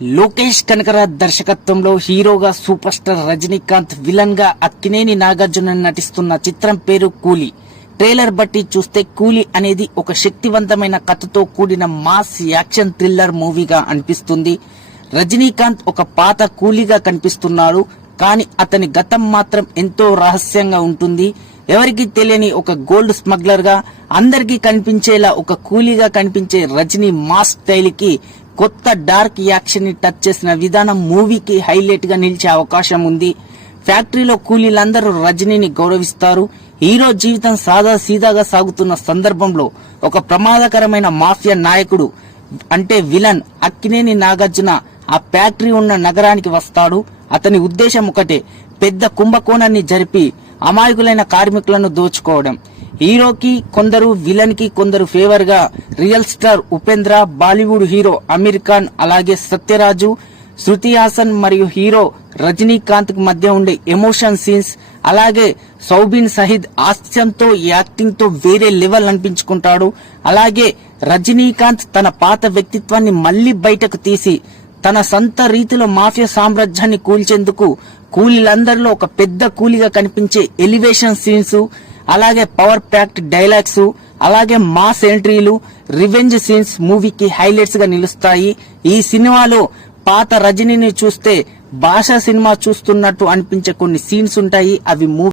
లోకేష్ కనకరాజ్ దర్శకత్వంలో హీరోగా super star Rajinikanth, villain గా అక్కినేని నాగార్జున నటిస్తున్న చిత్రం పేరు కూలీ. ట్రైలర్ బట్టి చూస్తే కూలీ అనేది ఒక శక్తివంతమైన కథతో కూడిన మాస్ యాక్షన్ థ్రిల్లర్ మూవీగా అనిపిస్తుంది. రజనీకాంత్ ఒక పాత కూలీగా కనిపిస్తున్నాడు, కానీ అతని గతం మాత్రం ఎంతో రహస్యంగా ఉంటుంది. ఎవరికి తెలియని ఒక గోల్డ్ స్మగ్లర్ గా, అందరికీ కనిపించేలా ఒక కూలీగా కనిపించే రజనీ మాస్ స్టైల్ కి కొత్త డార్క్ యాక్షన్ ని టచ్ చేసిన విధానం మూవీకి హైలైట్ గా నిలిచే అవకాశం ఉంది. ఫ్యాక్టరీలో కూలీలందరూ రజనీని గౌరవిస్తారు. హీరో జీవితం సాదా సీదాగా సాగుతున్న సందర్భంలో ఒక ప్రమాదకరమైన మాఫియా నాయకుడు అంటే విలన్ అక్కినేని నాగార్జున ఆ ఫ్యాక్టరీ ఉన్న నగరానికి వస్తాడు. అతని ఉద్దేశం ఒకటే, పెద్ద కుంభకోణాన్ని జరిపి అమాయకులైన కార్మికులను దోచుకోవడం. హీరోకి కొందరు, విలన్ కి కొందరు ఫేవర్ గా real star Upendra, Bollywood hero Aamir Khan, అలాగే సత్యరాజు, శృతి హాసన్ మరియు హీరో రజనీకాంత్ కు మధ్య ఉండే ఎమోషన్ సీన్స్, అలాగే సౌబిన్ సహీద్ హాస్యంతో యాక్టింగ్ తో వేరే లెవెల్ అనిపించుకుంటాడు. అలాగే రజనీకాంత్ తన పాత వ్యక్తిత్వాన్ని మళ్లీ బయటకు తీసి తన సొంత రీతిలో మాఫియా సామ్రాజ్యాన్ని కూల్చేందుకు కూలీలందరిలో ఒక పెద్ద కూలీగా కనిపించే ఎలివేషన్ సీన్స్, అలాగే పవర్ ప్యాక్డ్ డైలాగ్స్, అలాగే మాస్ ఎంట్రీలు, రివెంజ్ సీన్స్ మూవీకి హైలైట్స్ గా నిలుస్తాయి. ఈ సినిమాలో పాత రజనీని చూస్తే భాషా సినిమా చూస్తున్నట్టు అనిపించే కొన్ని సీన్స్ ఉంటాయి. అవి